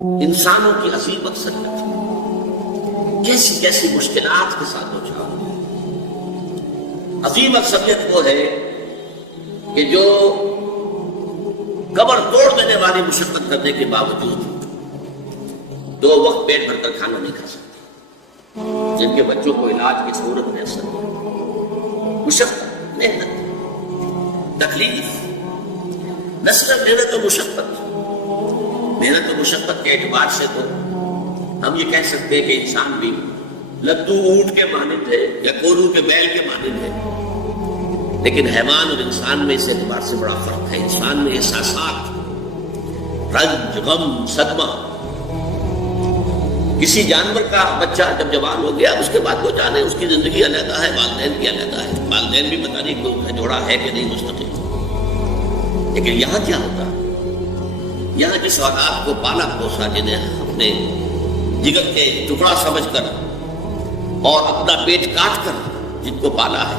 انسانوں کی عظیم اکثریت کیسی کیسی مشکلات کے ساتھ دوچار ہے۔ عظیم اکثریت وہ ہے کہ جو کمر توڑ دینے والی مشقت کرنے کے باوجود 2 وقت پیٹ بھر کر کھانا نہیں کھا سکتے، جن کے بچوں کو علاج کی ضرورت میں اثر ہے۔ مشقت، محنت، تکلیف، نہ صرف محنت و مشقت، محنت و مشقت کے اعتبار سے تو ہم یہ کہہ سکتے ہیں کہ انسان بھی لدو اونٹ کے مانند ہے یا کولو کے بیل کے مانند ہے، لیکن حیوان اور انسان میں اس اعتبار سے بڑا فرق ہے۔ انسان میں احساسات، رنج، غم، صدمہ، کسی جانور کا بچہ جب جوان ہو گیا اس کے بعد وہ جانے اس کی زندگی علیحدہ ہے، والدین کی علیحدہ ہے، والدین بھی پتہ نہیں کوئی جوڑا ہے کہ نہیں مستقل۔ لیکن یہاں کیا ہوتا ہے؟ یہاں جس اولاد کو پالا پوسا، جنہیں اپنے جگر کے ٹکڑا سمجھ کر اور اپنا پیٹ کاٹ کر جن کو پالا ہے،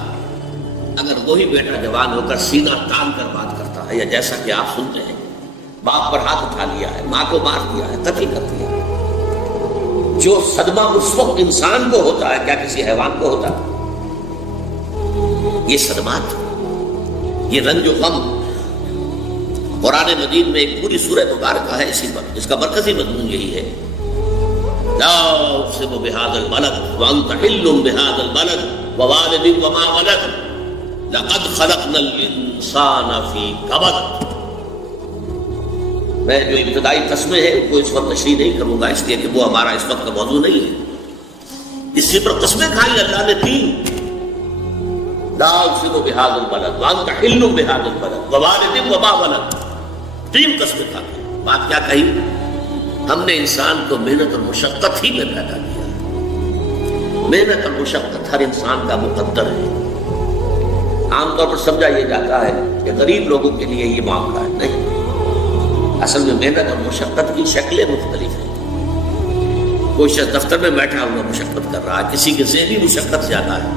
اگر وہی بیٹا جوان ہو کر سینہ تان کر بات کرتا ہے، یا جیسا کہ آپ سنتے ہیں باپ پر ہاتھ اٹھا لیا ہے، ماں کو مار دیا ہے، قتل کر دیا ہے، جو صدمہ اس وقت انسان کو ہوتا ہے کیا کسی حیوان کو ہوتا ہے؟ یہ صدمات، یہ رنج و غم قرآن مجید میں ایک پوری سورہ مبارکہ ہے اسی پر، جس کا مرکزی مضمون یہی ہے۔ لا اقسم بهذا البلد وانت حل بهذا البلد ووالد وما ولد لقد خلقنا الانسان في كبد۔ میں جو ابتدائی قسمیں ہیں ان کو اس وقت تشریح نہیں کروں گا، اس لیے کہ وہ ہمارا اس وقت کا موضوع نہیں ہے۔ اسی پر قسمیں کھائی اللہ نے 3، لا اقسم بهذا البلد وانت حل بهذا البلد ووالد وما ولد، 3 قسمیں کھائی۔ بات کیا کہی؟ ہم نے انسان کو محنت اور مشقت ہی میں پیدا کیا ہے۔ محنت اور مشقت ہر انسان کا مقدر ہے۔ عام طور پر سمجھا یہ جاتا ہے کہ غریب لوگوں کے لیے یہ معاملہ ہے، نہیں، اصل میں محنت اور مشقت کی شکلیں مختلف ہیں۔ کوئی شخص دفتر میں بیٹھا ہوا مشقت کر رہا ہے، کسی کی ذہنی مشقت زیادہ ہے،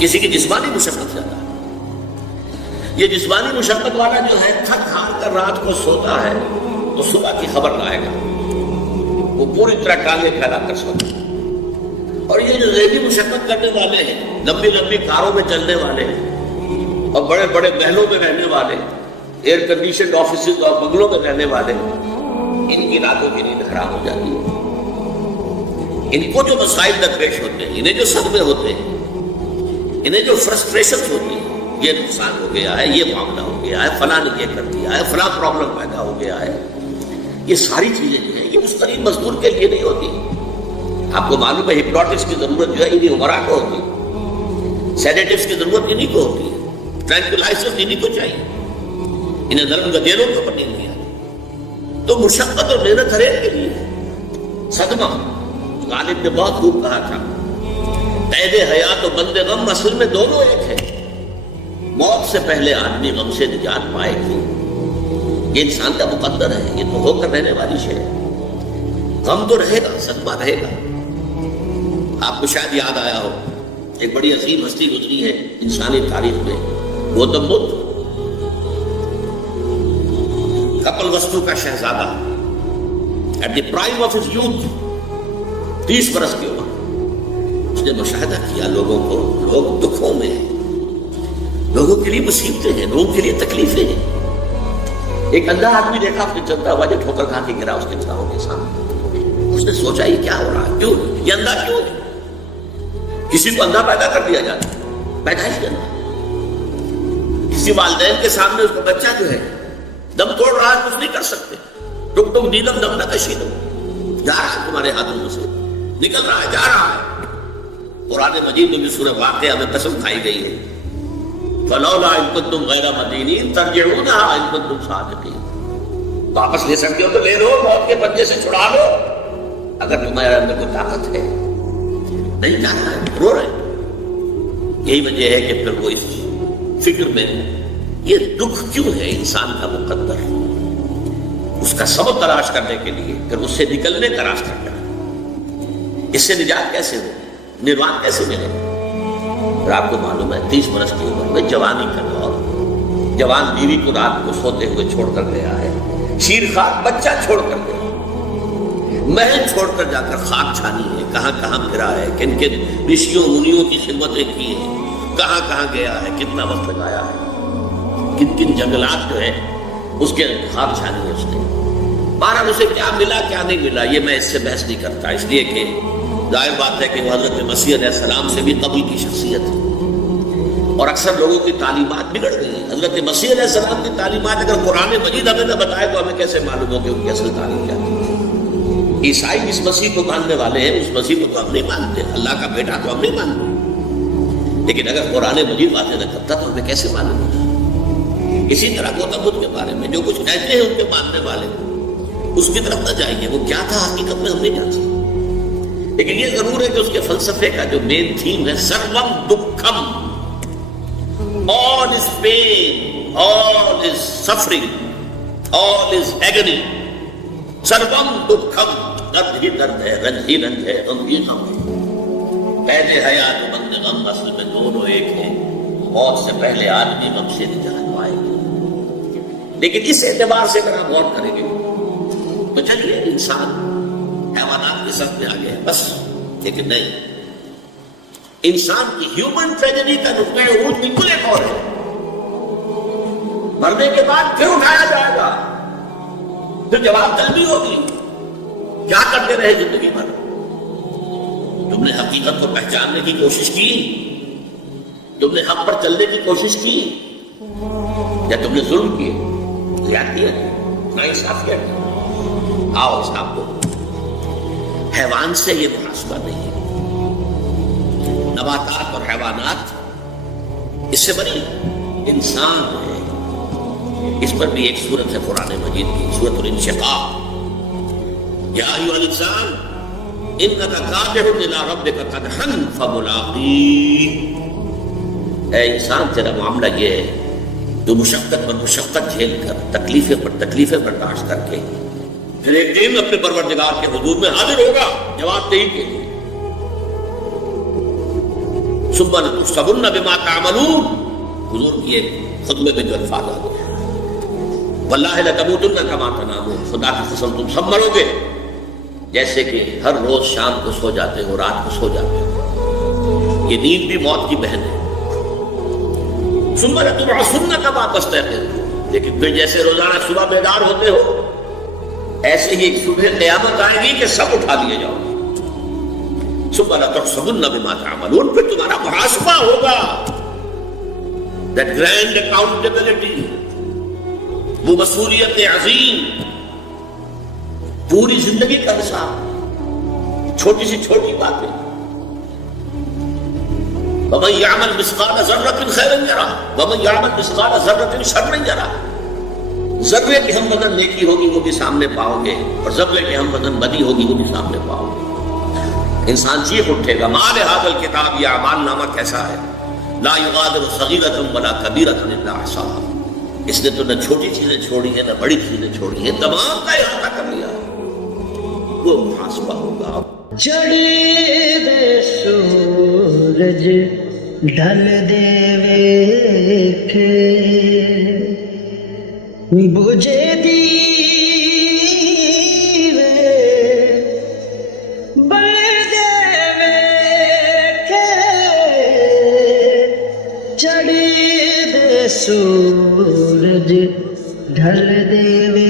کسی کی جسمانی مشقت زیادہ ہے۔ یہ جسمانی مشقت والا جو ہے تھک ہار کر رات کو سوتا ہے تو صبح کی خبر لائے گا، وہ پوری طرح ٹانگیں پھیلا کر سوتا ہے۔ اور یہ جو ذہنی مشقت کرنے والے ہیں، لمبی لمبی کاروں میں چلنے والے ہیں اور بڑے بڑے محلوں میں رہنے والے، ایئر کنڈیشنڈ آفیسز اور بنگلوں میں رہنے والے، ان کی راتوں کی نیند خراب ہو جاتی ہے۔ ان کو جو مسائل درپیش ہوتے ہیں، انہیں جو صدمے ہوتے ہیں، انہیں جو فرسٹریشن ہوتی ہے، یہ نقصان ہو گیا ہے، یہ معاملہ ہو گیا ہے، فلاں نے یہ کر دیا ہے، فلاں پرابلم پیدا ہو گیا ہے، یہ ساری چیزیں جو ہیں یہ مستقل مزدور کے لیے نہیں ہوتی۔ آپ کو معلوم ہے ہپنوٹکس کی ضرورت جو ہے انہیں عمرہ کو ہوتی ہے، سیڈیٹیوز کی ضرورت انہیں کو ہوتی ہے، ٹرینکولائزرز انہیں کو چاہیے، انہیں نرم گدیلوں کے اوپر نہیں دیا۔ تو مشقت اور محنت ہر ایک کے لیے ہے۔ صدمہ، غالب نے بہت خوب کہا تھا، قید حیات و بند غم اصل میں دونوں ایک ہے۔ موت سے پہلے آدمی غم سے نجات پائے کیوں؟ یہ انسان کا مقدر ہے، یہ تو ہو کر رہنے والی شے ہے۔ غم تو رہے گا، صدمہ رہے گا۔ آپ کو شاید یاد آیا ہو، ایک بڑی عظیم ہستی گزری ہے انسانی تاریخ میں، گوتم بدھ، کپل وستو کا شہزادہ، at the prime of his youth, 30 برس کی عمر، اس نے مشاہدہ کیا لوگوں کو، لوگ دکھوں میں ہیں، لوگوں کے لیے مصیبتیں ہیں، لوگوں کے لیے تکلیفیں ہیں۔ ایک اندھا آدمی دیکھا اپنے چلتا ہوا جو ٹھوکر کھا کے گرا اس کے گھروں کے سامنے، اس نے سوچا یہ کیا ہو رہا ہے، کیوں یہ اندھا کیوں ہے؟ کسی کو اندھا پیدا کر دیا جاتا ہے، پیدائش کے اندھا۔ کسی والدین کے سامنے اس کا بچہ جو ہے دم توڑ رہا ہے، کچھ نہیں کر سکتے، ٹک ٹک نیدم دم نہ کشیدو، جا رہا ہے تمہارے ہاتھوں میں سے، نکل رہا ہے، جا رہا ہے۔ قرآن مجید میں بھی سورہ واقعہ میں قسم کھائی گئی ہے، فلولا ان کنتم غیر مدینین ترجعونها ان کنتم صادقین، واپس لے سکتے ہو تو لے لو، موت کے پنجے سے چھڑا لو اگر تمہارے اندر کوئی طاقت ہے۔ نہیں جا رہا ہے، رو رہے ہیں۔ یہی وجہ ہے کہ پھر وہ اس فکر میں، یہ دکھ کیوں ہے انسان کا مقدر، اس کا سبب تلاش کرنے کے لیے پھر اس سے نکلنے کا راستہ کیا، اس سے نجات کیسے ہو، نروان کیسے ملے۔ اور آپ کو معلوم ہے 30 برس کی عمر میں جوانی کا دور، جوان بیوی کو رات کو سوتے ہوئے چھوڑ کر گیا ہے، شیر خوار بچہ چھوڑ کر گیا، محل چھوڑ کر جا کر خاک چھانی ہے، کہاں کہاں پھرا ہے، کن کن رشیوں منیوں کی خدمتیں کی ہیں، کہاں کہاں گیا ہے، کتنا وقت لگایا ہے، کن کن جنگلات جو ہے اس کے خاک چھانی ہے اس نے۔ بہرحال اسے کیا ملا کیا نہیں ملا یہ میں اس سے بحث نہیں کرتا، اس لیے کہ ظاہر بات ہے کہ وہ حضرت مسیح علیہ السلام سے بھی قبل کی شخصیت ہے، اور اکثر لوگوں کی تعلیمات بگڑ گئی ہیں۔ حضرت مسیح علیہ السلام کی تعلیمات اگر قرآن مجید ہمیں نہ بتائے تو ہمیں کیسے معلوم ہو کہ ان کی اصل تعلیم کیا ہے؟ عیسائی جس مسیح کو ماننے والے ہیں اس مسیح کو تو ہم نہیں مانتے، اللہ کا بیٹا تو ہم نہیں مانتے، لیکن اگر قرآن مجید واضح نہ کرتا تو ہمیں کیسے معلوم ہوگا؟ اسی طرح گوتم بدھ کے بارے میں جو کچھ کہتے ہیں ان کے ماننے والے اس کی طرف نہ جائیے، وہ کیا تھا حقیقت میں ہم نہیں جانتے، لیکن یہ ضرور ہے کہ اس کے فلسفے کا جو مین تھیم ہے سروم دکھم، all is pain, all is suffering, all is agony، سروم دکھم، درد ہی درد ہے، رنج ہی رنج ہے، غم ہی غم ہے، پہلے حیات و بند غم اصل میں دونوں ایک ہیں، موت سے پہلے آدمی غم سے نجات پائے گا۔ لیکن اس اعتبار سے اگر آپ غور کریں گے تو چلیے انسان حیوانات کے ساتھ میں آ گیا بس، لیکن نہیں، انسان کی ہیومن ٹریجڈی کا نقطۂ عروج بالکل ایک اور ہے۔ مرنے کے بعد پھر اٹھایا جائے گا، پھر جواب طلبی ہوگی، کیا کرتے رہے زندگی بھر؟ تم نے حقیقت کو پہچاننے کی کوشش کی، تم نے حق پر چلنے کی کوشش کی، یا تم نے ظلم کیے، زیادتیاں کی، ناانصافیاں کی؟ آؤ حساب کو، حیوان سے یہ محاسبہ نہیں ہے، نباتات اور حیوانات اس سے بنی، انسان ہے، اس پر بھی ایک سورت ہے قرآن مجید کی، سورۃ الانشقاق، یا ایھا الانسان انک کادح الی ربک قدحا فملاقیہ، اے انسان تیرا معاملہ یہ ہے تو مشقت پر مشقت جھیل کر، تکلیفیں پر تکلیفیں برداشت کر کے پھر ایک دن اپنے پروردگار کے حضور میں حاضر ہوگا جواب دہی کے لیے۔ ثم لتحسبن بما تعملون، حضور کی ایک خطبے میں جو الفاظ آتے ہیں، واللہ لتموتن کما تنامون، خدا کی قسم تم سب مرو گے جیسے کہ ہر روز شام کو سو جاتے ہو، رات کو سو جاتے ہو، یہ نیند بھی موت کی بہن ہے۔ ثم لتبعثن کما تستيقظون، لیکن پھر جیسے روزانہ صبح بیدار ہوتے ہو ایسے ہی ایک صبح قیامت آئے گی کہ سب اٹھا لیے جاؤ۔ ثم لتحسبن بما تعملون، پھر تمہارا محاسبہ ہوگا، that grand accountability، وہ مسئولیت عظیم، پوری زندگی کا حساب، چھوٹی سی چھوٹی باتیں۔ وَمَنْ يَعْمَلْ مِثْقَالَ ذَرَّةٍ خَيْرًا يَرَهُ وَمَنْ يَعْمَلْ مِثْقَالَ ذَرَّةٍ شَرًّا يَرَهُ، ذرے کی ہم وزن نیکی ہوگی وہ بھی سامنے پاؤ گے، اور ذرے کی ہم وزن بدی ہوگی وہ بھی سامنے پاؤ گے۔ انسان چیخ اٹھے گا، مَا لِهَٰذَا الْكِتَابِ، یہ اعمال نامہ کیسا ہے، لَا يُغَادِرُ صَغِيرَةً وَلَا كَبِيرَةً إِلَّا أَحْصَاهَا، اس نے تو نہ چھوٹی چیزیں چھوڑی ہیں نہ بڑی چیزیں چھوڑی ہیں، تمام کا احاطہ کر لیا، وہ محاسبہ ہوگا۔ چڑھے دے سورج ڈھل دے ویکھے، بجھے دیوے بڑھ دے ویکھے، چڑھے دے سورج ڈھل دے ویکھے۔